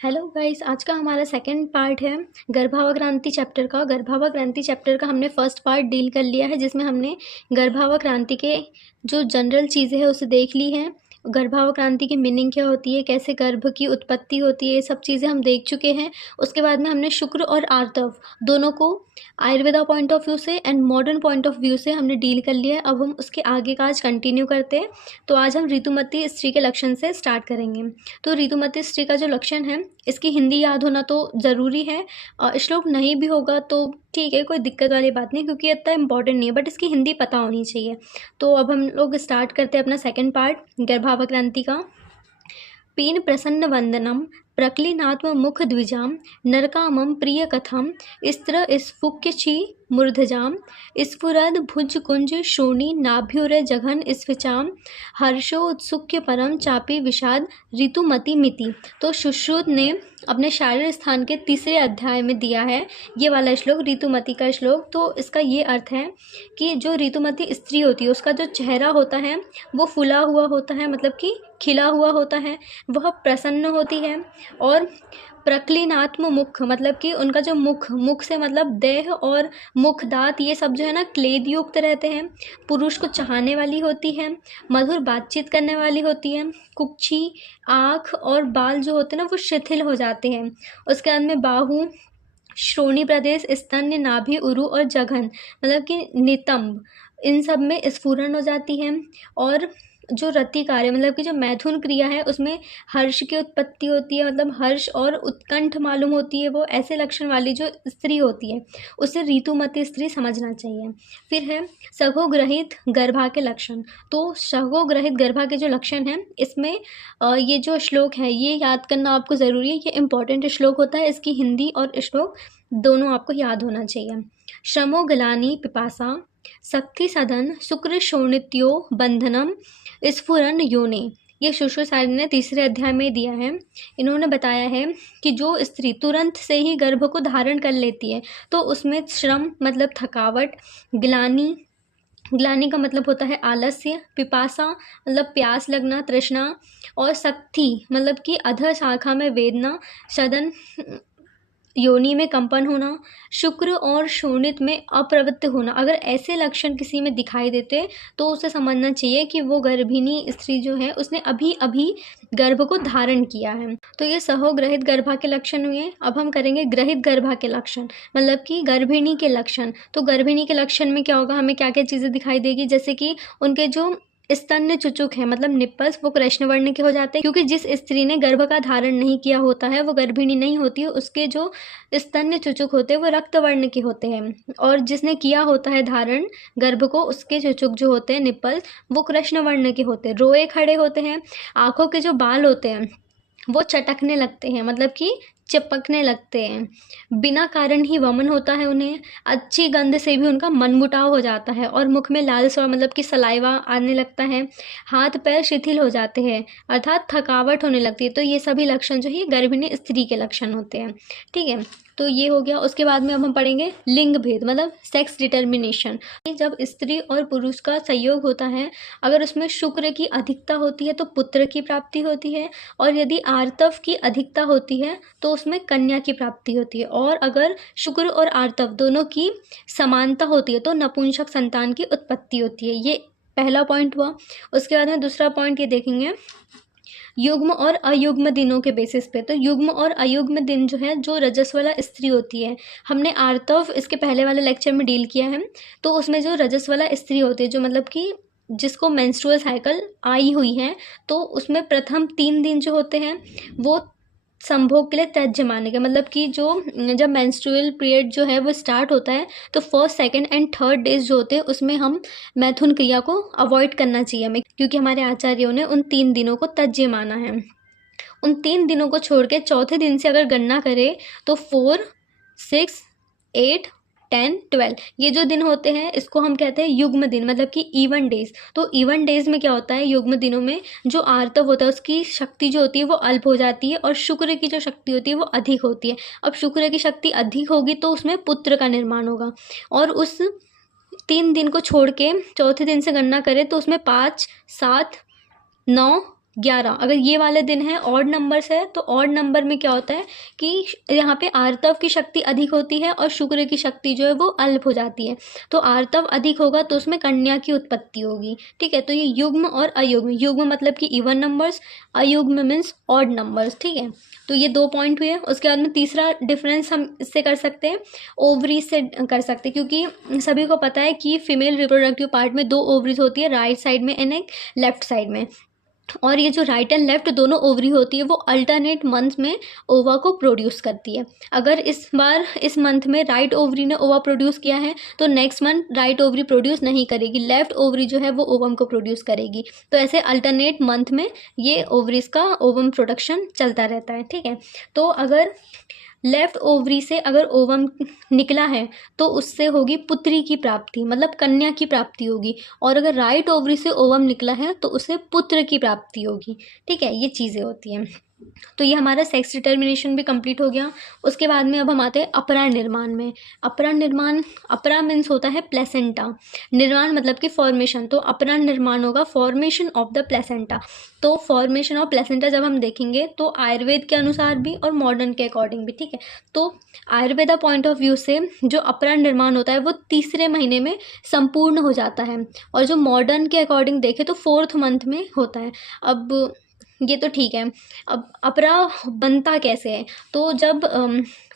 Hello guys, आज का हमारा सेकंड पार्ट है गर्भावक्रांति चैप्टर का। गर्भावक्रांति चैप्टर का हमने फर्स्ट पार्ट डील कर लिया है, जिसमें हमने गर्भावक्रांति के जो जनरल चीज़ें हैं उसे देख ली हैं। गर्भावक्रांति की मीनिंग क्या होती है, कैसे गर्भ की उत्पत्ति होती है, ये सब चीज़ें हम देख चुके हैं। उसके बाद में हमने शुक्र और आर्तव दोनों को आयुर्वेदा पॉइंट ऑफ व्यू से and modern point of view से हमने डील कर लिया है। अब हम उसके आगे का आज कंटिन्यू करते हैं। तो आज हम ऋतुमती स्त्री के लक्षण से स्टार्ट करेंगे। तो ऋतुमती स्त्री का जो लक्षण है, इसकी हिंदी याद होना तो ज़रूरी है। श्लोक नहीं भी होगा तो ठीक है, कोई दिक्कत वाली बात नहीं, क्योंकि इतना इम्पॉर्टेंट नहीं है, बट इसकी हिंदी पता होनी चाहिए। तो अब हम लोग स्टार्ट करते हैं अपना सेकंड पार्ट गर्भावक्रांति का। पीन प्रसन्न वंदनम प्रक्लिनात्म मुख द्विजाम नरकामम प्रिय कथम स्त्र स्फुक्यची मूर्धजाम स्फुरद भुज कुंज शोणी नाभ्युर जघन स्फिचाम हर्षो उत्सुक्य परम चापी विषाद ऋतुमति मिति। तो सुश्रुत ने अपने शारीर स्थान के तीसरे अध्याय में दिया है ये वाला श्लोक, ऋतुमति का श्लोक। तो इसका ये अर्थ है कि जो ऋतुमति स्त्री होती है उसका जो चेहरा होता है वो फुला हुआ होता है, मतलब कि खिला हुआ होता है, वह प्रसन्न होती है। और प्रक्लिनात्म मुख, मतलब कि उनका जो मुख से मतलब देह और मुख दांत ये सब जो है ना क्लेद युक्त रहते हैं। पुरुष को चाहने वाली होती है, मधुर बातचीत करने वाली होती है। कुक्षी आँख और बाल जो होते हैं ना वो शिथिल हो जाते हैं। उसके बाद में बाहु, श्रोणी प्रदेश, स्तन्य, नाभि, उरु और जघन, मतलब कि नितंब, इन सब में स्फुरन हो जाती है। और जो रति कार्य, मतलब कि जो मैथुन क्रिया है उसमें हर्ष की उत्पत्ति होती है, मतलब हर्ष और उत्कंठ मालूम होती है। वो ऐसे लक्षण वाली जो स्त्री होती है उसे ऋतुमती स्त्री समझना चाहिए। फिर है सघोग्रहित गर्भा के लक्षण। तो सघोग्रहित गर्भा के जो लक्षण हैं इसमें ये जो श्लोक है ये याद करना आपको ज़रूरी है। ये इंपॉर्टेंट श्लोक होता है, इसकी हिंदी और श्लोक दोनों आपको याद होना चाहिए। श्रमो गलानी पिपासा शक्ति सदन शुक्र शोणित्यो बंधनम स्फुरन योने। ये सुश्रुताचार्य ने तीसरे अध्याय में दिया है। इन्होंने बताया है कि जो स्त्री तुरंत से ही गर्भ को धारण कर लेती है तो उसमें श्रम मतलब थकावट, ग्लानि का मतलब होता है आलस्य, पिपासा मतलब प्यास लगना, तृष्णा, और शक्ति मतलब कि अधर शाखा में वेदना, सदन योनि में कंपन होना, शुक्र और शोणित में अप्रवृत्त होना। अगर ऐसे लक्षण किसी में दिखाई देते तो उसे समझना चाहिए कि वो गर्भिणी स्त्री जो है उसने अभी अभी गर्भ को धारण किया है। तो ये सहोग्रहित गर्भा के लक्षण हुए। अब हम करेंगे ग्रहित गर्भा के लक्षण, मतलब कि गर्भिणी के लक्षण। तो गर्भिणी के लक्षण में क्या होगा, हमें क्या क्या चीज़ें दिखाई देगी, जैसे कि उनके जो स्तन्य चुचुक है मतलब निप्पल्स, वो कृष्ण वर्ण के हो जाते हैं, क्योंकि जिस स्त्री ने गर्भ का धारण नहीं किया होता है वो गर्भिणी नहीं होती है। उसके जो स्तन्य चुचुक होते हैं वो रक्त वर्ण के होते हैं, और जिसने किया होता है धारण गर्भ को उसके चुचुक जो होते हैं निप्पल्स वो कृष्ण वर्ण के होते हैं, रोए खड़े होते हैं। आँखों के जो बाल होते हैं वो चटकने लगते हैं, मतलब कि चिपकने लगते हैं। बिना कारण ही वमन होता है उन्हें। अच्छी गंध से भी उनका मनमुटाव हो जाता है, और मुख में लाल स्वर मतलब कि सलाइवा आने लगता है। हाथ पैर शिथिल हो जाते हैं, अर्थात थकावट होने लगती है। तो ये सभी लक्षण जो है गर्भिणी स्त्री के लक्षण होते हैं। ठीक है, तो ये हो गया। उसके बाद में अब हम पढ़ेंगे लिंग भेद मतलब सेक्स डिटर्मिनेशन। जब स्त्री और पुरुष का संयोग होता है, अगर उसमें शुक्र की अधिकता होती है तो पुत्र की प्राप्ति होती है, और यदि आर्तव की अधिकता होती है तो उसमें कन्या की प्राप्ति होती है। और अगर शुक्र और आर्तव दोनों की समानता होती है तो नपुंसक संतान की उत्पत्ति होती है। ये पहला पॉइंट हुआ। उसके बाद में दूसरा पॉइंट ये देखेंगे युग्म और अयुग्म दिनों के बेसिस पे। तो युग्म और अयुग्म दिन जो है, जो रजस वाला स्त्री होती है, हमने आर्तव इसके पहले वाले लेक्चर में डील किया है। तो उसमें जो रजस वाला स्त्री होती है, जो मतलब कि जिसको मेंस्ट्रुअल साइकिल आई हुई है, तो उसमें प्रथम 3 दिन जो होते हैं वो संभोग के लिए त्याज्य माने गए। मतलब कि जो जब मेंस्ट्रुअल पीरियड जो है वो स्टार्ट होता है तो first, second and third days जो होते हैं उसमें हम मैथुन क्रिया को अवॉइड करना चाहिए हमें, क्योंकि हमारे आचार्यों ने उन 3 दिनों को त्याज्य माना है। उन 3 दिनों को छोड़ के चौथे दिन से अगर गणना करें तो 4, 6, 8, 10, 12 ये जो दिन होते हैं इसको हम कहते हैं युग्म दिन, मतलब कि इवन डेज। तो इवन डेज में क्या होता है, युग्म दिनों में जो आर्तव होता है उसकी शक्ति जो होती है वो अल्प हो जाती है, और शुक्र की जो शक्ति होती है वो अधिक होती है। अब शुक्र की शक्ति अधिक होगी तो उसमें पुत्र का निर्माण होगा। और उस 3 दिन को छोड़ के चौथे दिन से गणना करें तो उसमें 5, 7, 9, 11, अगर ये वाले दिन है ऑड नंबर्स है तो ऑड नंबर में क्या होता है कि यहाँ पे आर्तव की शक्ति अधिक होती है और शुक्र की शक्ति जो है वो अल्प हो जाती है। तो आर्तव अधिक होगा तो उसमें कन्या की उत्पत्ति होगी। ठीक है, तो ये युग्म और अयुग्म, युग्म मतलब कि इवन नंबर्स, अयुग्म मीन्स ऑड नंबर्स। ठीक है, तो ये 2 पॉइंट हुए। उसके बाद में तीसरा डिफरेंस हम इससे कर सकते हैं, ओवरी से कर सकते हैं, क्योंकि सभी को पता है कि फीमेल रिप्रोडक्टिव पार्ट में 2 ओवरीज होती है, राइट साइड में एंड एक लेफ्ट साइड में। और ये जो राइट एंड लेफ्ट दोनों ओवरी होती है वो अल्टरनेट मंथ में ओवा को प्रोड्यूस करती है। अगर इस बार इस मंथ में राइट ओवरी ने ओवा प्रोड्यूस किया है तो next month right ovary produce नहीं करेगी, लेफ्ट ओवरी जो है वो ओवम को प्रोड्यूस करेगी। तो ऐसे अल्टरनेट मंथ में ये ओवरीज का ओवम प्रोडक्शन चलता रहता है। ठीक है, तो अगर लेफ्ट ओवरी से अगर ओवम निकला है तो उससे होगी पुत्री की प्राप्ति, मतलब कन्या की प्राप्ति होगी। और अगर राइट ओवरी से ओवम निकला है तो उसे पुत्र की प्राप्ति होगी। ठीक है, ये चीज़ें होती हैं। तो ये हमारा सेक्स डिटर्मिनेशन भी कंप्लीट हो गया। उसके बाद में अब हम आते हैं अपरा निर्माण में। अपरा निर्माण, अपरा मीन्स होता है प्लेसेंटा, निर्माण मतलब कि फॉर्मेशन, तो अपरा निर्माण होगा फॉर्मेशन ऑफ द प्लेसेंटा। तो फॉर्मेशन ऑफ प्लेसेंटा जब हम देखेंगे तो आयुर्वेद के अनुसार भी और मॉडर्न के अकॉर्डिंग भी। ठीक है, तो आयुर्वेदा पॉइंट ऑफ व्यू से जो अपरा निर्माण होता है वो तीसरे महीने में संपूर्ण हो जाता है, और जो मॉडर्न के अकॉर्डिंग देखें तो 4th मंथ में होता है। अब ये तो ठीक है, अब अपरा बनता कैसे है? तो जब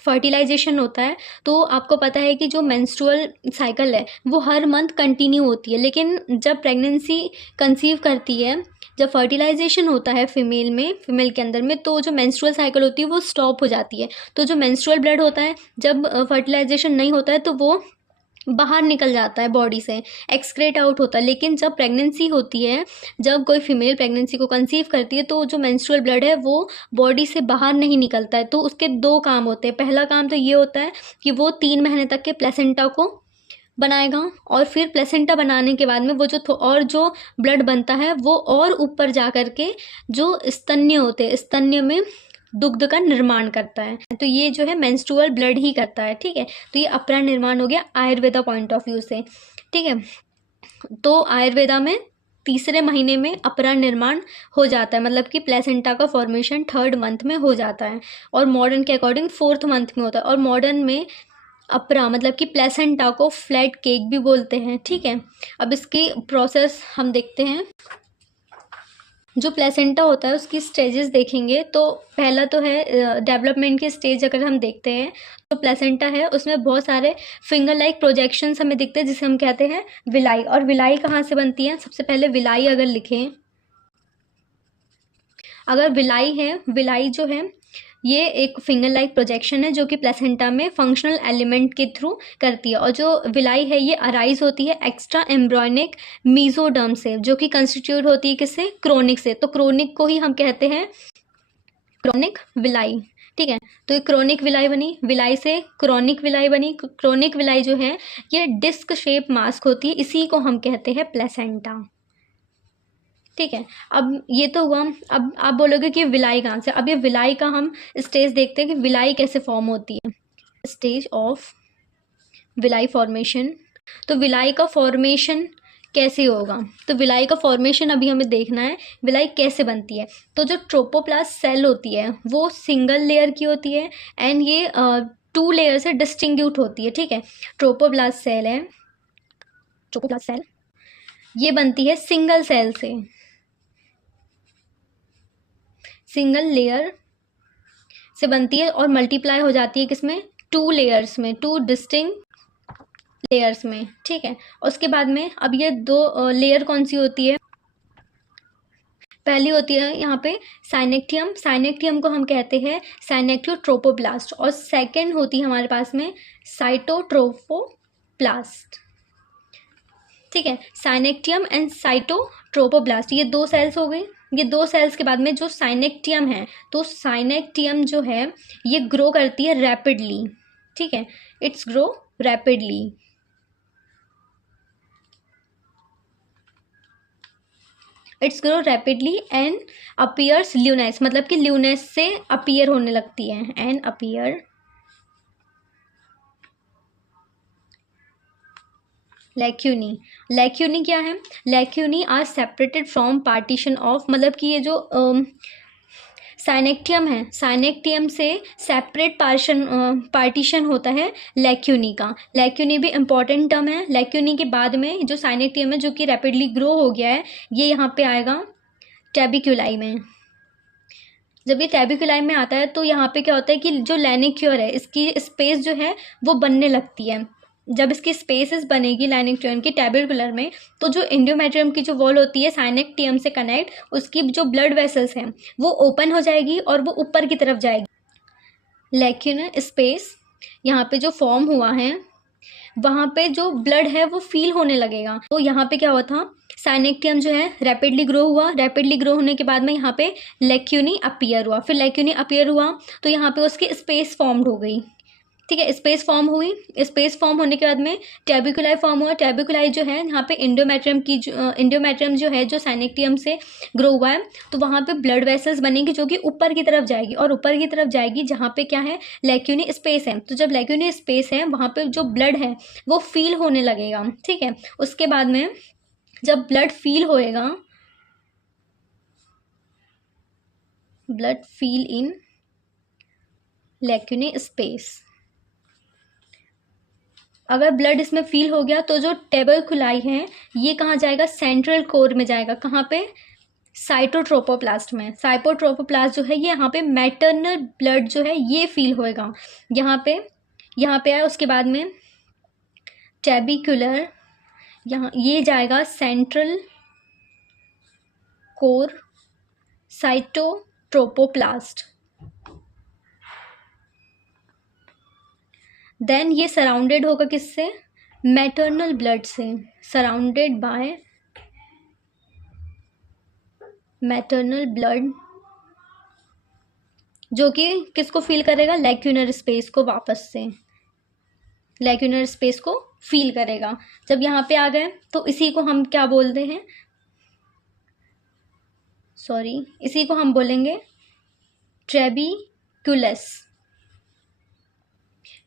फर्टिलाइजेशन होता है तो आपको पता है कि जो मेंस्ट्रुअल साइकिल है वो हर मंथ कंटिन्यू होती है, लेकिन जब प्रेगनेंसी कंसीव करती है, जब फर्टिलाइजेशन होता है फीमेल के अंदर में, तो जो मेंस्ट्रुअल साइकिल होती है वो स्टॉप हो जाती है। तो जो मेंस्ट्रुअल ब्लड होता है जब फर्टिलाइजेशन नहीं होता है तो वो बाहर निकल जाता है बॉडी से, एक्सक्रेट आउट होता है। लेकिन जब प्रेगनेंसी होती है, जब कोई फीमेल प्रेगनेंसी को कंसीव करती है तो जो मेंस्ट्रुअल ब्लड है वो बॉडी से बाहर नहीं निकलता है। तो उसके 2 काम होते हैं। पहला काम तो ये होता है कि वो 3 महीने तक के प्लेसेंटा को बनाएगा, और फिर प्लेसेंटा बनाने के बाद में वो और जो ब्लड बनता है वो और ऊपर जा कर के जो स्तन्य होते हैं, स्तन्य में दुग्ध का निर्माण करता है। तो ये जो है मेंस्ट्रुअल ब्लड ही करता है। ठीक है, तो ये अपरा निर्माण हो गया आयुर्वेदा पॉइंट ऑफ व्यू से। ठीक है, तो आयुर्वेदा में तीसरे महीने में अपरा निर्माण हो जाता है, मतलब कि प्लेसेंटा का फॉर्मेशन 3rd मंथ में हो जाता है, और मॉडर्न के अकॉर्डिंग 4th मंथ में होता है। और मॉडर्न में अपरा मतलब कि प्लेसेंटा को फ्लैट केक भी बोलते हैं। ठीक है, अब इसकी प्रोसेस हम देखते हैं। जो प्लेसेंटा होता है उसकी स्टेजेस देखेंगे तो पहला तो है डेवलपमेंट की स्टेज। अगर हम देखते हैं तो प्लेसेंटा है उसमें बहुत सारे फिंगर लाइक प्रोजेक्शंस हमें दिखते हैं जिसे हम कहते हैं विलाई। और विलाई कहाँ से बनती है? सबसे पहले विलाई अगर लिखें, अगर विलाई है, विलाई जो है ये एक फिंगर लाइक प्रोजेक्शन है जो कि प्लेसेंटा में फंक्शनल एलिमेंट के थ्रू करती है। और जो विलाई है ये अराइज होती है एक्स्ट्रा एम्ब्रॉयनिक मीजोडर्म से, जो कि कंस्टिट्यूट होती है किससे? क्रोनिक से। तो क्रोनिक को ही हम कहते हैं क्रोनिक विलाई। ठीक है, तो ये क्रोनिक विलाई बनी, विलाई से क्रोनिक विलाई बनी। क्रोनिक विलाई जो है ये डिस्क शेप मास्क होती है, इसी को हम कहते हैं प्लेसेंटा। ठीक है, अब ये तो हुआ। अब आप बोलोगे कि विलाई कहाँ से? अब ये विलाई का हम स्टेज देखते हैं कि विलाई कैसे फॉर्म होती है। Stage of villi formation. तो विलाई का फॉर्मेशन कैसे होगा? तो विलाई का फॉर्मेशन अभी हमें देखना है, विलाई कैसे बनती है। तो जो ट्रोपोप्लास्ट सेल होती है वो सिंगल लेयर की होती है, एंड ये 2 लेयर से डिस्टिंग्यूट होती है। ठीक है, ट्रोपोप्लास्ट सेल है, ट्रोपोप्लास्ट सेल ये बनती है सिंगल सेल से, सिंगल लेयर से बनती है और मल्टीप्लाई हो जाती है किसमें? 2 लेयर्स में, 2 डिस्टिंक्ट लेयर्स में। ठीक है, उसके बाद में अब ये 2 लेयर कौन सी होती है? पहली होती है यहाँ पे साइनेक्टियम, साइनेक्टियम को हम कहते हैं साइनेक्टियोट्रोपोब्लास्ट, और सेकंड होती है हमारे पास में साइटोट्रोपोप्लास्ट। ठीक है, साइनेक्टियम एंड साइटोट्रोपोब्लास्ट ये 2 सेल्स हो गई। ये 2 सेल्स के बाद में जो साइनेक्टियम है, तो साइनेक्टियम जो है ये ग्रो करती है रैपिडली। ठीक है, it's grow rapidly. It's grow rapidly and appears lunes, मतलब कि ल्यूनेस से अपीयर होने लगती है, एंड अपीयर लैक्यूनी। लैक्यूनी क्या है? Lacunae are separated from partition of, मतलब कि ये जो साइनेक्टियम है, साइनेक्टियम से सेपरेट पार्टीशन होता है लैक्यूनी का। लैक्यूनी भी इंपॉर्टेंट टर्म है। लैक्यूनी के बाद में जो साइनेक्टियम है जो कि रैपिडली ग्रो हो गया है, ये यहाँ पे आएगा टैबिक्यूलाई में। जब ये टैबिक्यूलाई में आता है तो यहाँ पे क्या होता है कि जो लैनिक्यूर है इसकी स्पेस जो है वो बनने लगती है। जब इसकी स्पेसेस बनेगी लैनिक्यूर की टैबिक्यूलर में, तो जो एंडोमेट्रियम की जो वॉल होती है साइनेक्टियम से कनेक्ट, उसकी जो ब्लड वेसल्स हैं वो ओपन हो जाएगी और वो ऊपर की तरफ जाएगी। लैक्यूनर स्पेस यहाँ पे जो फॉर्म हुआ है वहाँ पे जो ब्लड है वो फील होने लगेगा। तो यहाँ पे क्या हुआ था, साइनेक्टियम जो है रैपिडली ग्रो हुआ। रैपिडली ग्रो होने के बाद में यहाँ पे लैक्यूनी अपीयर हुआ। फिर लैक्यूनी अपीयर हुआ तो यहाँ पे उसकी स्पेस फॉर्म्ड हो गई। ठीक है, स्पेस फॉर्म हुई। स्पेस फॉर्म होने के बाद में टैबिक्यूलाई फॉर्म हुआ। टैबिक्यूलाई जो है यहाँ पे एंडोमेट्रियम जो है जो साइनेक्टियम से ग्रो हुआ है, तो वहाँ पे ब्लड वेसल्स बनेंगी जो कि ऊपर की तरफ जाएगी, और ऊपर की तरफ जाएगी जहाँ पे क्या है, लैक्यूनी स्पेस है। तो जब लैक्यूनी स्पेस है वहाँ पे जो ब्लड है वो फील होने लगेगा। ठीक है, उसके बाद में जब ब्लड फील होएगा, ब्लड फील इन लैक्यूनी स्पेस, अगर ब्लड इसमें फील हो गया तो जो टैबिक्यूलाई है ये कहाँ जाएगा, सेंट्रल कोर में जाएगा। कहाँ पे, साइटोट्रोपोप्लास्ट में। साइटोट्रोपोप्लास्ट जो है ये यहाँ पे मैटरनल ब्लड जो है ये फील होएगा। यहाँ पे आया। उसके बाद में टैबिक्यूलर, यहाँ ये जाएगा सेंट्रल कोर साइटोट्रोपोप्लास्ट। देन ये सराउंडेड होगा किससे, मैटरनल ब्लड से, सराउंडेड बाय मैटरनल ब्लड, जो कि किसको फील करेगा, लैक्यूनर स्पेस को, वापस से लैक्यूनर स्पेस को फील करेगा। जब यहाँ पे आ गए तो इसी को हम क्या बोलते हैं, इसी को हम बोलेंगे ट्रेबिक्युलस।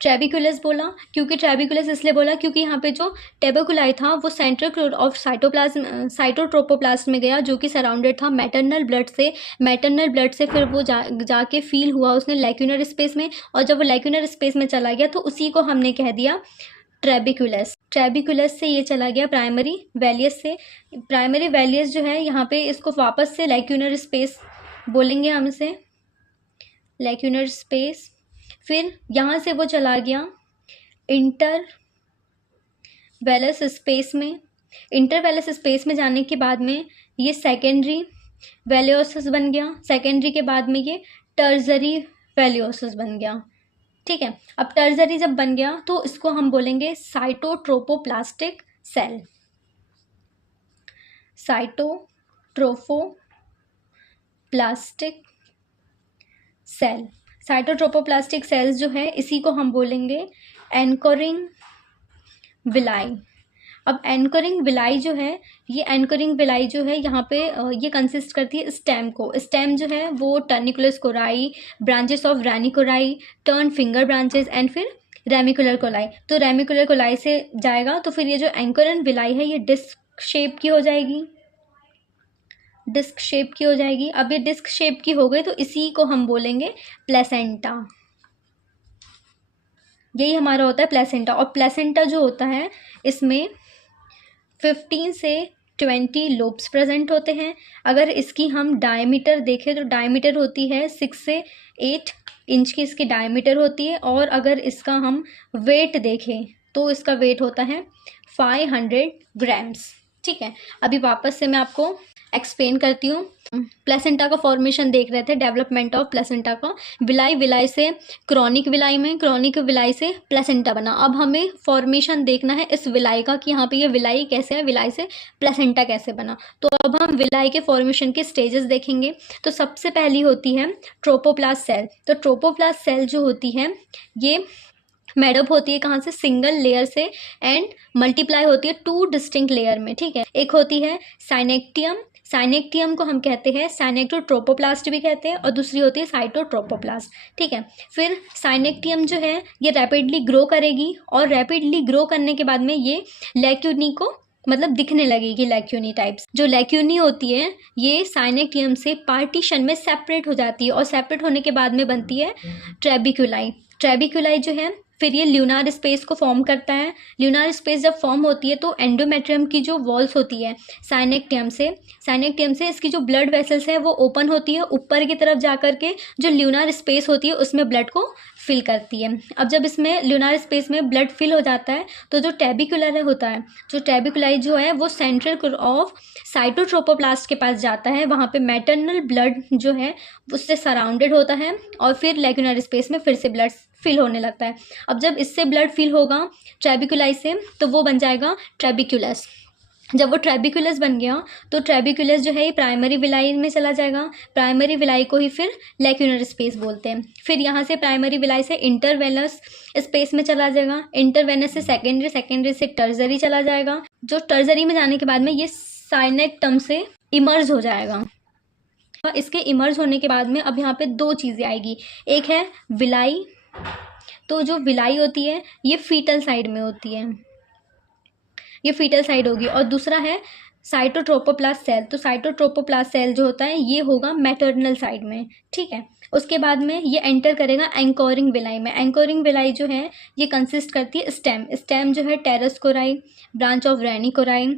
ट्रेबिक्युलस बोला क्योंकि, ट्रेबिक्युलस इसलिए बोला क्योंकि यहाँ पे जो टैबिक्यूलाई था वो सेंट्रल ऑफ साइटोट्रोपोप्लास्ट में गया, जो कि सराउंडेड था मैटरनल ब्लड से। मैटरनल ब्लड से फिर वो जाके फील हुआ उसने लैक्यूनर स्पेस में, और जब वो लैक्यूनर स्पेस में चला गया तो उसी को हमने कह दिया ट्रेबिक्युलस। ट्रेबिक्युलस से ये चला गया प्राइमरी वैलियस से। प्राइमरी वैलियस जो है यहाँ पे इसको वापस से लैक्यूनर स्पेस बोलेंगे हम इसे, लैक्यूनर स्पेस। फिर यहाँ से वो चला गया इंटरवेलस स्पेस में। इंटरवेलस स्पेस में जाने के बाद में ये सेकेंडरी वैलियोसिस बन गया। सेकेंडरी के बाद में ये टर्जरी वैलियोसिस बन गया। ठीक है, अब टर्जरी जब बन गया तो इसको हम बोलेंगे साइटोट्रोपोप्लास्टिक सेल। साइटोट्रोपोप्लास्टिक सेल, साइटोट्रोपोप्लास्टिक सेल्स जो है इसी को हम बोलेंगे एंकरिंग विलाई। अब एंकरिंग विलाई जो है, ये एंकरिंग विलाई जो है यहाँ पे ये कंसिस्ट करती है स्टेम को। स्टेम जो है वो टर्निकुलस कोराई, ब्रांचेस ऑफ रैनिकोराई, टर्न फिंगर ब्रांचेस एंड फिर रेमिकुलर कोलाई। तो रेमिकुलर कोलाई से जाएगा तो फिर ये जो एंकरिंग विलाई है ये डिस्क शेप की हो जाएगी, डिस्क शेप की हो जाएगी। अब ये डिस्क शेप की हो गई तो इसी को हम बोलेंगे प्लेसेंटा। यही हमारा होता है प्लेसेंटा। और प्लेसेंटा जो होता है इसमें 15 से 20 लोब्स प्रेजेंट होते हैं। अगर इसकी हम डायमीटर देखें तो डायमीटर होती है 6 से 8 इंच की इसकी डायमीटर होती है। और अगर इसका हम वेट देखें तो इसका वेट होता है 500 ग्राम्स। ठीक है, अभी वापस से मैं आपको एक्सप्लेन करती हूँ। प्लेसेंटा का फॉर्मेशन देख रहे थे, डेवलपमेंट ऑफ प्लेसेंटा का। विलाई से क्रॉनिक विलाई में, क्रॉनिक विलाई से प्लेसेंटा बना। अब हमें फॉर्मेशन देखना है इस विलाई का कि यहाँ पे ये विलाई कैसे है, विलाई से प्लेसेंटा कैसे बना। तो अब हम विलाई के फॉर्मेशन के स्टेजेस देखेंगे। तो सबसे पहली होती है ट्रोपोप्लास्ट सेल। तो ट्रोपोप्लास्ट सेल जो होती है ये मेडअप होती है कहाँ से, सिंगल लेयर से, एंड मल्टीप्लाई होती है 2 डिस्टिंक्ट लेयर में। ठीक है, एक होती है साइनेक्टियम, साइनेक्टियम को हम कहते हैं साइनेक्टोट्रोपोप्लास्ट भी कहते हैं, और दूसरी होती है साइटोट्रोपोप्लास्ट, ठीक है। फिर साइनेक्टियम जो है ये रैपिडली ग्रो करेगी, और रैपिडली ग्रो करने के बाद में ये लैक्यूनी को मतलब दिखने लगेगी, लैक्यूनी टाइप्स। जो लैक्यूनी होती है ये साइनेक्टियम से पार्टीशन में सेपरेट हो जाती है, और सेपरेट होने के बाद में बनती है ट्रेबिक्यूलाई। ट्रेबिक्यूलाई जो है फिर ये ल्यूनार स्पेस को फॉर्म करता है। ल्यूनार स्पेस जब फॉर्म होती है तो एंडोमेट्रियम की जो वॉल्स होती है साइनेक्टियम से इसकी जो ब्लड वेसल्स है वो ओपन होती है ऊपर की तरफ जा कर के, जो ल्यूनार स्पेस होती है उसमें ब्लड को फिल करती है। अब जब इसमें ल्यूनार स्पेस में ब्लड फिल हो जाता है तो जो ट्रेबिकुलर होता है, जो ट्रेबिकुलाई जो है वो सेंट्रल ऑफ साइटोट्रोपोप्लास्ट के पास जाता है, वहाँ पे मैटरनल ब्लड जो है उससे सराउंडेड होता है, और फिर लैक्यूनर स्पेस में फिर से ब्लड फिल होने लगता है। अब जब इससे ब्लड फिल होगा ट्रेबिकुलाई से तो वो बन जाएगा ट्रेबिकुलस। जब वो ट्रेबिकुलस बन गया तो ट्रेबिकुलस जो है ये प्राइमरी विलाई में चला जाएगा। प्राइमरी विलाई को ही फिर लैक्यूनर स्पेस बोलते हैं। फिर यहाँ से प्राइमरी विलाई से इंटरवेनस स्पेस में चला जाएगा, इंटरवेनस से सेकेंडरी, सेकेंडरी से टर्जरी चला जाएगा। जो टर्जरी में जाने के बाद में ये साइनेक्टम से इमर्ज हो जाएगा। इसके इमर्ज होने के बाद में अब यहाँ पे दो चीज़ें आएगी, एक है विलाई, तो जो विलाई होती है ये फीटल साइड में होती है, ये फीटल साइड होगी, और दूसरा है साइटोट्रोपोप्लास्ट सेल। तो साइटोट्रोपोप्लास्ट सेल जो होता है ये होगा मैटरनल साइड में, ठीक है। उसके बाद में ये एंटर करेगा एंकोरिंग विलाई में। एंकोरिंग विलाई जो है ये कंसिस्ट करती है स्टेम जो है टेरस कोराई, ब्रांच ऑफ रेनिकोराई,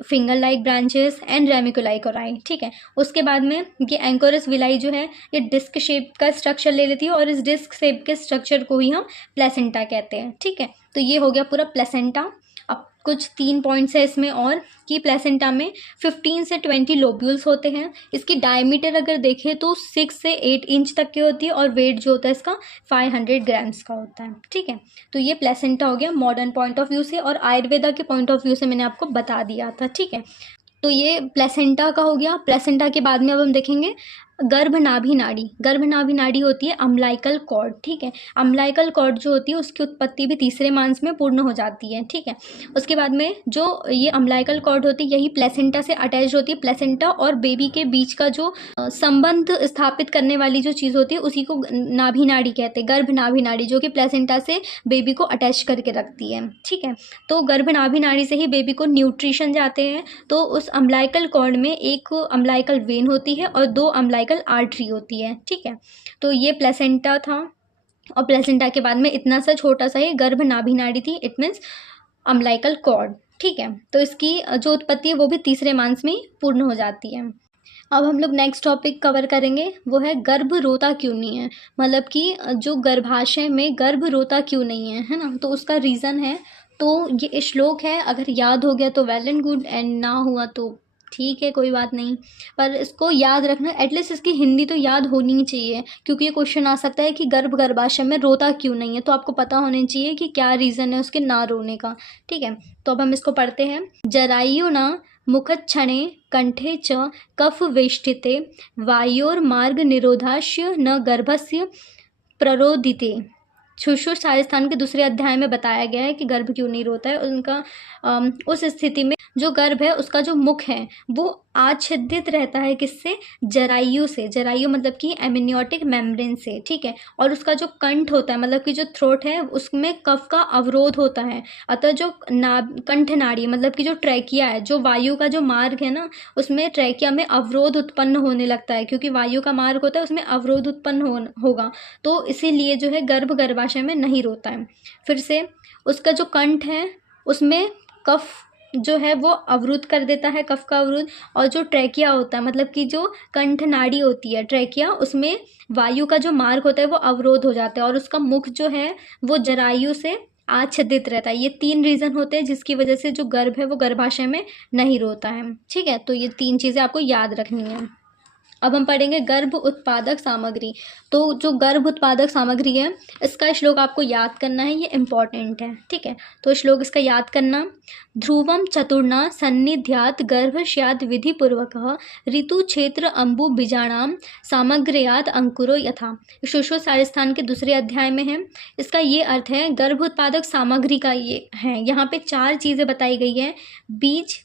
फिंगर लाइक ब्रांचेस एंड रेमिकुलाई कोराई, ठीक है। उसके बाद में ये एंकोरस विलाई जो है ये डिस्क शेप का स्ट्रक्चर ले लेती है, और इस डिस्क शेप के स्ट्रक्चर को ही हम प्लेसेंटा कहते हैं, ठीक है। तो ये हो गया पूरा प्लेसेंटा। अब कुछ 3 पॉइंट्स है इसमें और, कि प्लेसेंटा में 15 से 20 लोब्यूल्स होते हैं। इसकी डायमीटर अगर देखें तो 6 से 8 इंच तक की होती है, और वेट जो होता है इसका 500 ग्राम्स का होता है, ठीक है। तो ये प्लेसेंटा हो गया मॉडर्न पॉइंट ऑफ व्यू से, और आयुर्वेदा के पॉइंट ऑफ व्यू से मैंने आपको बता दिया था, ठीक है। तो ये प्लेसेंटा का हो गया। प्लेसेंटा के बाद में अब हम देखेंगे गर्भनाभि नाड़ी। गर्भनाभि नाड़ी होती है अम्लाइकल कॉर्ड, ठीक है। अम्लाइकल कॉर्ड जो होती है उसकी उत्पत्ति भी तीसरे मांस में पूर्ण हो जाती है, ठीक है। उसके बाद में जो ये अम्लाइकल कॉर्ड होती है यही प्लेसेंटा से अटैच होती है। प्लेसेंटा और बेबी के बीच का जो संबंध स्थापित करने वाली जो चीज़ होती है उसी को नाभि नाड़ी कहते हैं, गर्भनाभि नाड़ी, जो कि प्लेसेंटा से बेबी को अटैच करके रखती है, ठीक है। तो गर्भनाभि नाड़ी से ही बेबी को न्यूट्रिशन जाते हैं। तो उस अम्लाइकल कॉर्ड में एक अम्लाइकल वेन होती है और 2 अम्लाइकल आर्टरी होती है, ठीक है। तो ये प्लेसेंटा था, और प्लेसेंटा के बाद में इतना सा छोटा सा ही गर्भनाभि नाड़ी थी, इट मीन्स अम्लाइकल कॉर्ड, ठीक है। तो इसकी जो उत्पत्ति है वो भी तीसरे मांस में पूर्ण हो जाती है। अब हम लोग नेक्स्ट टॉपिक कवर करेंगे, वो है गर्भ रोता क्यों नहीं है, मतलब कि जो गर्भाशय में गर्भ रोता क्यों नहीं है ना। तो उसका रीज़न है, तो ये श्लोक है, अगर याद हो गया तो वेल एंड गुड, एंड ना हुआ तो ठीक है, कोई बात नहीं, पर इसको याद रखना, एटलीस्ट इसकी हिंदी तो याद होनी ही चाहिए, क्योंकि ये क्वेश्चन आ सकता है कि गर्भाशय में रोता क्यों नहीं है, तो आपको पता होना चाहिए कि क्या रीज़न है उसके ना रोने का, ठीक है। तो अब हम इसको पढ़ते हैं। जरायु न मुखक्षणे कंठे च कफ वेष्टिते वायोर्मार्ग निरोधास्य न गर्भस्य प्ररोदिते। शुश्रूष स्थान के दूसरे अध्याय में बताया गया है कि गर्भ क्यों नहीं रोता है। उनका उस स्थिति में जो गर्भ है उसका जो मुख है वो आच्छादित रहता है, किससे, जरायु से। जरायु मतलब कि एमनियोटिक मेम्ब्रेन से, ठीक है। और उसका जो कंठ होता है, मतलब कि जो थ्रोट है, उसमें कफ का अवरोध होता है। अतः जो कंठ नाड़ी मतलब कि जो ट्रैकिया है, जो वायु का जो मार्ग है ना, उसमें ट्रैकिया में अवरोध उत्पन्न होने लगता है, क्योंकि वायु का मार्ग होता है उसमें अवरोध उत्पन्न होगा, तो इसीलिए जो है गर्भाशय में नहीं रोता है। फिर से उसका जो कंठ है उसमें कफ जो है वो अवरुद्ध कर देता है, कफ का अवरुद्ध। और जो ट्रैकिया होता है, मतलब कि जो कंठ नाड़ी होती है ट्रैकिया, उसमें वायु का जो मार्ग होता है वो अवरोध हो जाता है, और उसका मुख जो है वो जरायु से आच्छादित रहता है। ये 3 रीज़न होते हैं जिसकी वजह से जो गर्भ है वो गर्भाशय में नहीं रोता है, ठीक है। तो ये 3 चीज़ें आपको याद रखनी है। अब हम पढ़ेंगे गर्भ उत्पादक सामग्री। तो जो गर्भ उत्पादक सामग्री है इसका श्लोक आपको याद करना है, ये इम्पॉर्टेंट है, ठीक है। तो श्लोक इसका याद करना, ध्रुवम चतुर्णा सन्निध्यात गर्भस्याद विधि पूर्वक ऋतु क्षेत्र अंबु बीजाणाम सामग्र्याद अंकुरो यथा। शुश्रूष स्थान के दूसरे अध्याय में है। इसका ये अर्थ है, गर्भ उत्पादक सामग्री का ये है, यहाँ पे 4 चीज़ें बताई गई है। बीज,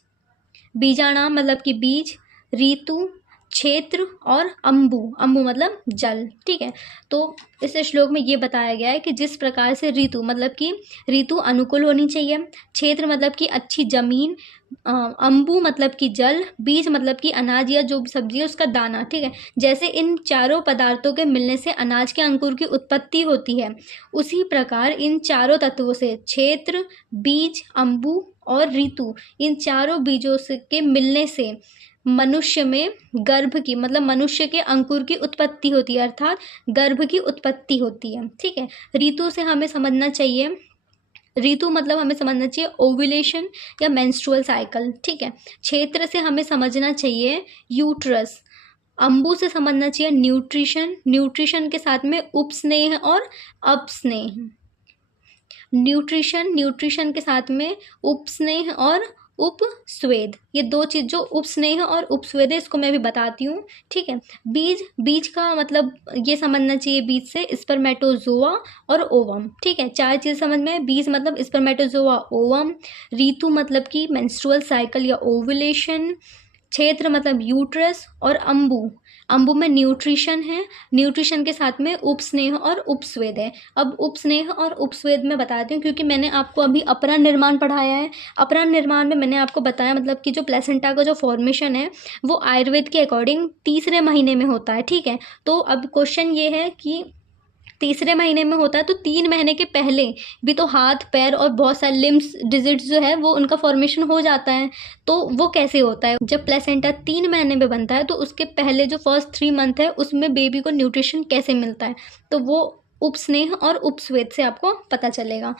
बीजाणाम मतलब कि बीज, ऋतु, क्षेत्र और अम्बु। अम्बु मतलब जल, ठीक है। तो इस श्लोक में ये बताया गया है कि जिस प्रकार से ऋतु मतलब कि ऋतु अनुकूल होनी चाहिए, क्षेत्र मतलब कि अच्छी जमीन, अम्बु मतलब कि जल, बीज मतलब कि अनाज या जो भी सब्जी है उसका दाना, ठीक है। जैसे इन चारों पदार्थों के मिलने से अनाज के अंकुर की उत्पत्ति होती है, उसी प्रकार इन चारों तत्वों से क्षेत्र, बीज, अम्बु और ऋतु, इन चारों बीजों से के मिलने से मनुष्य में गर्भ की मतलब मनुष्य के अंकुर की उत्पत्ति होती है, अर्थात गर्भ की उत्पत्ति होती है, ठीक है। ऋतु से हमें समझना चाहिए, ऋतु मतलब हमें समझना चाहिए ओव्यूलेशन या मेंस्ट्रुअल साइकिल, ठीक है। क्षेत्र से हमें समझना चाहिए यूट्रस, अम्बु से समझना चाहिए न्यूट्रिशन, न्यूट्रिशन के साथ में उपस्नेह और अपस्नेह, न्यूट्रिशन के साथ में उपस्नेह और उपस्वेद। ये दो चीज़ जो उपस्नेह और उपस्वेद है इसको मैं भी बताती हूँ, ठीक है। बीज का मतलब ये समझना चाहिए, बीज से स्पर्मेटोजोआ और ओवम, ठीक है। चार चीज़ समझ में, बीज मतलब स्पर्मेटोजोआ, ओवम, ऋतु मतलब कि मेंस्ट्रुअल साइकिल या ओव्यूलेशन, क्षेत्र मतलब यूट्रस और अम्बु में न्यूट्रिशन है, न्यूट्रिशन के साथ में उपस्नेह और उपस्वेद है। अब उपस्नेह और उपस्वेद में बताती हूँ क्योंकि मैंने आपको अभी अपराह्न निर्माण पढ़ाया है। अपराह्न निर्माण में मैंने आपको बताया मतलब कि जो प्लेसेंटा का जो फॉर्मेशन है वो आयुर्वेद के अकॉर्डिंग तीसरे महीने में होता है, ठीक है। तो अब क्वेश्चन ये है कि तीसरे महीने में होता है तो 3 महीने के पहले भी तो हाथ पैर और बहुत सारे लिम्स डिजिट्स जो है वो उनका फॉर्मेशन हो जाता है। तो वो कैसे होता है, जब प्लेसेंटा 3 महीने में बनता है तो उसके पहले जो फर्स्ट 3 मंथ है उसमें बेबी को न्यूट्रिशन कैसे मिलता है, तो वो उपस्नेह और उपस्वेद से आपको पता चलेगा।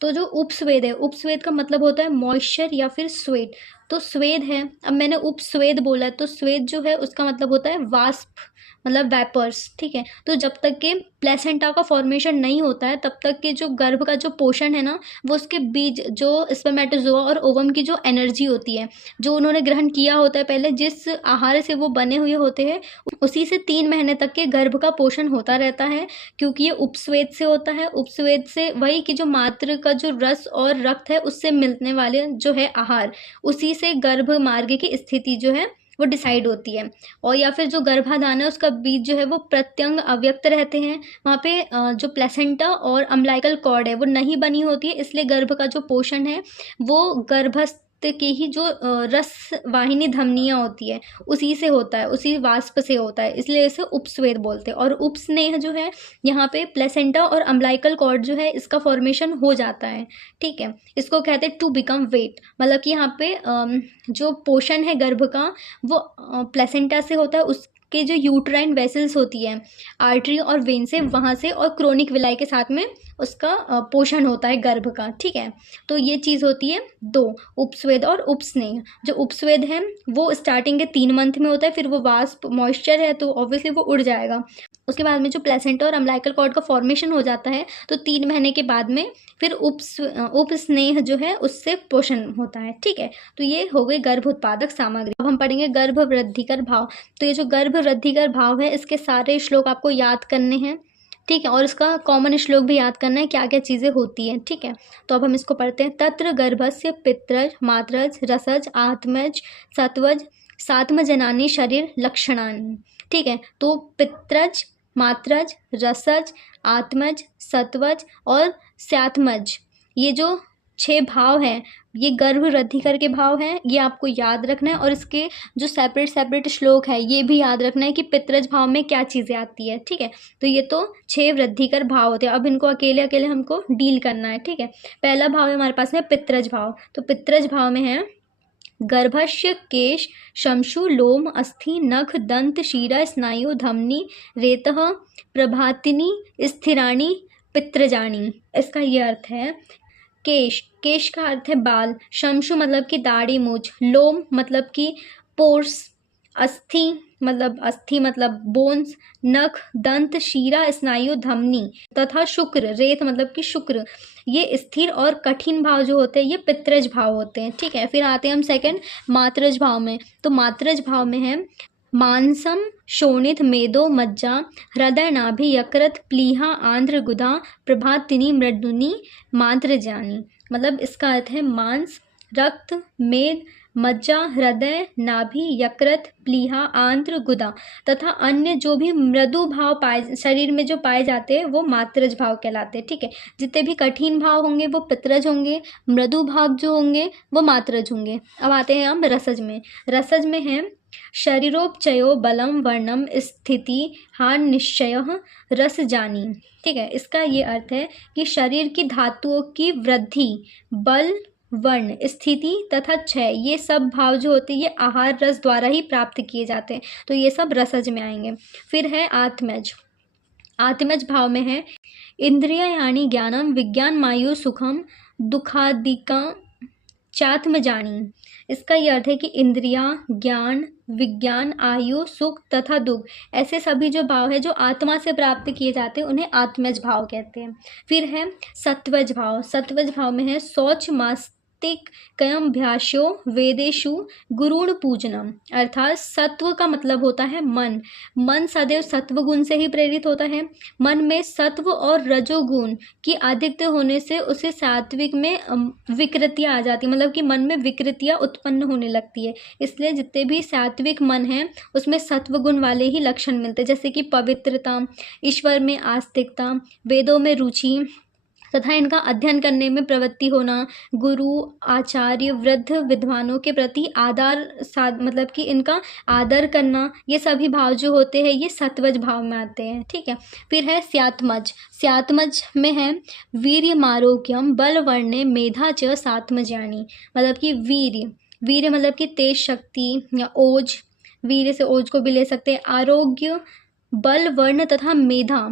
तो जो उपस्वेद है, उपस्वेद का मतलब होता है मॉइस्चर या फिर स्वेद। तो स्वेद है, अब मैंने उपस्वेद बोला तो स्वेद जो है उसका मतलब होता है वाष्प मतलब वेपर्स, ठीक है। तो जब तक के प्लेसेंटा का फॉर्मेशन नहीं होता है तब तक के जो गर्भ का जो पोषण है ना वो उसके बीज जो स्पर्मेटोजोआ और ओवम की जो एनर्जी होती है जो उन्होंने ग्रहण किया होता है पहले, जिस आहार से वो बने हुए होते हैं उसी से 3 महीने तक के गर्भ का पोषण होता रहता है, क्योंकि ये उपस्वेद से होता है। उपस्वेद से वही कि जो मात्र का जो रस और रक्त है उससे मिलने वाले जो है आहार, उसी से गर्भ मार्ग की स्थिति जो है वो डिसाइड होती है। और या फिर जो गर्भाधान है उसका बीज जो है वो प्रत्यंग अव्यक्त रहते हैं, वहाँ पे जो प्लेसेंटा और अम्बिलिकल कॉर्ड है वो नहीं बनी होती है, इसलिए गर्भ का जो पोषण है वो गर्भस्थ की ही जो रस वाहिनी धमनियाँ होती है उसी से होता है, उसी वाष्प से होता है, इसलिए इसे उपस्वेद बोलते हैं। और उपस्नेह जो है यहाँ पे प्लेसेंटा और अम्बिलिकल कॉर्ड जो है इसका फॉर्मेशन हो जाता है, ठीक है। इसको कहते हैं टू बिकम वेट, मतलब कि यहाँ पे जो पोषण है गर्भ का वो प्लेसेंटा से होता है, उसके जो यूट्राइन वेसल्स होती है आर्टरी और वेन से, वहाँ से, और क्रोनिक विलाई के साथ में उसका पोषण होता है गर्भ का, ठीक है। तो ये चीज़ होती है दो, उपस्वेद और उपस्नेह। जो उपस्वेद है वो स्टार्टिंग के 3 मंथ में होता है, फिर वो वाष्प मॉइस्चर है तो ऑब्वियसली वो उड़ जाएगा। उसके बाद में जो प्लेसेंटा और अम्बिलिकल कॉर्ड का फॉर्मेशन हो जाता है तो 3 महीने के बाद में फिर उपस्नेह जो है उससे पोषण होता है, ठीक है। तो ये हो गई गर्भ उत्पादक सामग्री। अब हम पढ़ेंगे गर्भ वृद्धिकर भाव। तो ये जो गर्भ वृद्धिकर भाव है इसके सारे श्लोक आपको याद करने हैं, ठीक है, और इसका कॉमन श्लोक भी याद करना है क्या क्या चीज़ें होती हैं, ठीक है। तो अब हम इसको पढ़ते हैं। तत्र गर्भस्य पित्रज मात्रज रसज आत्मज सत्वज सात्मजनानी शरीर लक्षणानि, ठीक है। तो पित्रज, मात्रज, रसज, आत्मज, सत्वज और स्यात्मज, ये जो 6 भाव हैं ये गर्भ वृद्धिकर के भाव हैं, ये आपको याद रखना है। और इसके जो सेपरेट श्लोक है ये भी याद रखना है कि पितृज भाव में क्या चीज़ें आती है, ठीक है। तो ये तो 6 वृद्धिकर भाव होते हैं, अब इनको अकेले अकेले हमको डील करना है, ठीक है। पहला भाव है हमारे पास में पितृज भाव। तो पितृज भाव में है गर्भस्य केश शमशु लोम अस्थि नख दंत शिरा स्नायु धमनी रेतः प्रभातिनी स्थिराणी पितृजानी। इसका ये अर्थ है केश का अर्थ है बाल, शमशु मतलब कि दाढ़ी मूछ, लोम मतलब कि पोर्स, अस्थि मतलब बोन्स, नख दंत शिरा स्नायु धमनी तथा शुक्र रेत मतलब कि शुक्र, ये स्थिर और कठिन भाव जो होते हैं ये पितृज भाव होते हैं, ठीक है। फिर आते हैं हम सेकंड मात्रज भाव में। तो मात्रज भाव में है मांसम शोणित मेदो मज्जा हृदय नाभि यकृत प्लीहा आंध्र गुदा प्रभातिनी मृदुनी मात्रजानी। मतलब इसका अर्थ है मांस, रक्त, मेद, मज्जा, हृदय, नाभि, यकृत, प्लीहा, आंत्र, गुदा तथा अन्य जो भी मृदु भाव पाए शरीर में जो पाए जाते हैं वो मात्रज भाव कहलाते हैं। ठीक है, जितने भी कठिन भाव होंगे वो पित्रज होंगे, मृदु भाग जो होंगे वो मात्रज होंगे। अब आते हैं हम रसज में। रसज में है शरीरोपचयो बलम वर्णम स्थिति हान निश्चयः रस जानी। ठीक है, इसका ये अर्थ है कि शरीर की धातुओं की वृद्धि, बल, वर्ण, स्थिति तथा क्षय, ये सब भाव जो होते हैं ये आहार रस द्वारा ही प्राप्त किए जाते हैं, तो ये सब रसज में आएंगे। फिर है आत्मज। आत्मज भाव में है इंद्रिया यानी ज्ञानम विज्ञान मायु सुखम दुखादिका चात्म जानी। इसका यह अर्थ है कि इंद्रिया, ज्ञान, विज्ञान, आयु, सुख तथा दुख, ऐसे सभी जो भाव है जो आत्मा से प्राप्त किए जाते हैं उन्हें आत्मज भाव कहते हैं। फिर है सत्वज भाव। सत्वज भाव में है शौच मास्तिक कयमभ्यासो वेदेशु गुरुण पूजनम, अर्थात सत्व का मतलब होता है मन। मन सदैव सत्व गुण से ही प्रेरित होता है। मन में सत्व और रजोगुण की अधिकता होने से उसे सात्विक में विकृतियाँ आ जाती, मतलब कि मन में विकृतियाँ उत्पन्न होने लगती है। इसलिए जितने भी सात्विक मन हैं उसमें सत्व गुण वाले ही लक्षण मिलते हैं, जैसे कि पवित्रता, ईश्वर में आस्तिकता, वेदों में रुचि तथा इनका अध्ययन करने में प्रवृत्ति होना, गुरु, आचार्य, वृद्ध, विद्वानों के प्रति आदर, मतलब कि इनका आदर करना, ये सभी भाव जो होते हैं ये सत्वज भाव में आते हैं। ठीक है, फिर है स्यात्मज। स्यात्मज में है वीर्य मारोग्यम बल वर्णे मेधा च सात्मज्ञानी, मतलब कि वीर्य, वीर्य मतलब कि तेज शक्ति या ओज, वीर्य से ओज को भी ले सकते हैं। आरोग्य, बल, वर्ण तथा मेधा,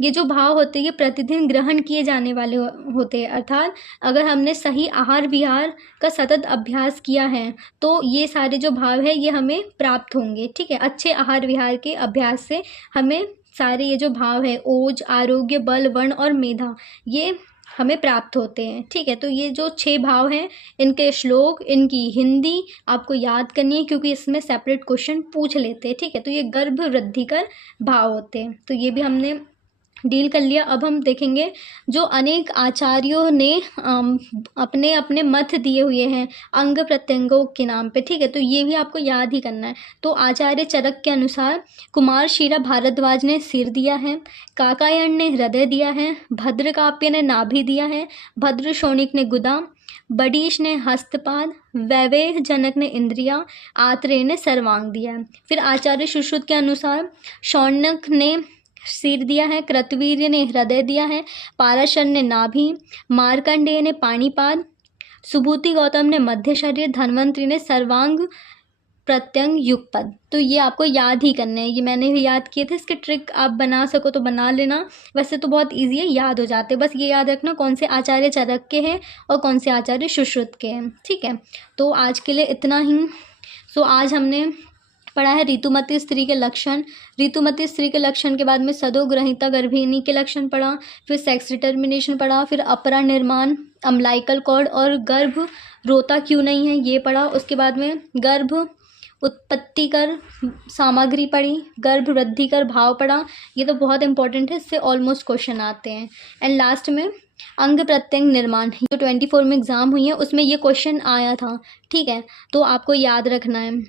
ये जो भाव होते हैं ये प्रतिदिन ग्रहण किए जाने वाले होते हैं, अर्थात अगर हमने सही आहार विहार का सतत अभ्यास किया है तो ये सारे जो भाव है ये हमें प्राप्त होंगे। ठीक है, अच्छे आहार विहार के अभ्यास से हमें सारे ये जो भाव है ओज, आरोग्य, बल, वर्ण और मेधा, ये हमें प्राप्त होते हैं। ठीक है, तो ये जो 6 भाव हैं इनके श्लोक, इनकी हिंदी आपको याद करनी है क्योंकि इसमें सेपरेट क्वेश्चन पूछ लेते हैं। ठीक है, तो ये गर्भ वृद्धि कर भाव होते हैं, तो ये भी हमने डील कर लिया। अब हम देखेंगे जो अनेक आचार्यों ने अपने अपने मत दिए हुए हैं अंग प्रत्यंगों के नाम पे। ठीक है, तो ये भी आपको याद ही करना है। तो आचार्य चरक के अनुसार कुमार शीरा भारद्वाज ने सिर दिया है, काकायन ने हृदय दिया है, भद्रकाप्य ने नाभि दिया है, भद्र शौनिक ने गुदा, बडीश ने हस्तपाद, वैवेह जनक ने इंद्रिया, आत्रेय ने सर्वांग दिया है। फिर आचार्य सुश्रुत के अनुसार शौनक ने सिर दिया है, कृतवीर्य ने हृदय दिया है, पाराशर ने नाभि, मार्कंडेय ने पाणिपाद, सुभूति गौतम ने मध्य शरीर, धन्वंतरी ने सर्वांग प्रत्यंग युगपद। तो ये आपको याद ही करने हैं, ये मैंने भी याद किए थे। इसके ट्रिक आप बना सको तो बना लेना, वैसे तो बहुत ईजी है, याद हो जाते। बस ये याद रखना कौन से आचार्य चरक के हैं और कौन से आचार्य सुश्रुत के हैं। ठीक है, तो आज के लिए इतना ही। सो आज हमने पढ़ा है ऋतुमती स्त्री के लक्षण। ऋतुमती स्त्री के लक्षण के बाद में सदोग्रहिता गर्भिणी के लक्षण पढ़ा, फिर सेक्स डिटर्मिनेशन पढ़ा, फिर अपरा निर्माण, अम्लाइकल कॉर्ड और गर्भ रोता क्यों नहीं है ये पढ़ा। उसके बाद में गर्भ उत्पत्ति कर सामग्री पढ़ी, गर्भ वृद्धि कर भाव पढ़ा, ये तो बहुत इंपॉर्टेंट है, इससे ऑलमोस्ट क्वेश्चन आते हैं। एंड लास्ट में अंग प्रत्यंग निर्माण, जो 24 में एग्जाम हुई है उसमें ये क्वेश्चन आया था। ठीक है, तो आपको याद रखना है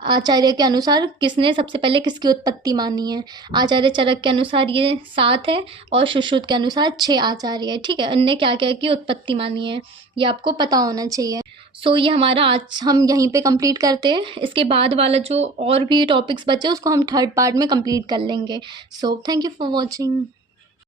आचार्य के अनुसार किसने सबसे पहले किसकी उत्पत्ति मानी है। आचार्य चरक के अनुसार ये 7 है और सुश्रुत के अनुसार 6 आचार्य है। ठीक है, इनने क्या क्या की उत्पत्ति मानी है ये आपको पता होना चाहिए। सो ये हमारा आज हम यहीं पे कंप्लीट करते हैं। इसके बाद वाला जो और भी टॉपिक्स बचे उसको हम 3rd पार्ट में कंप्लीट कर लेंगे। So thank you for watching.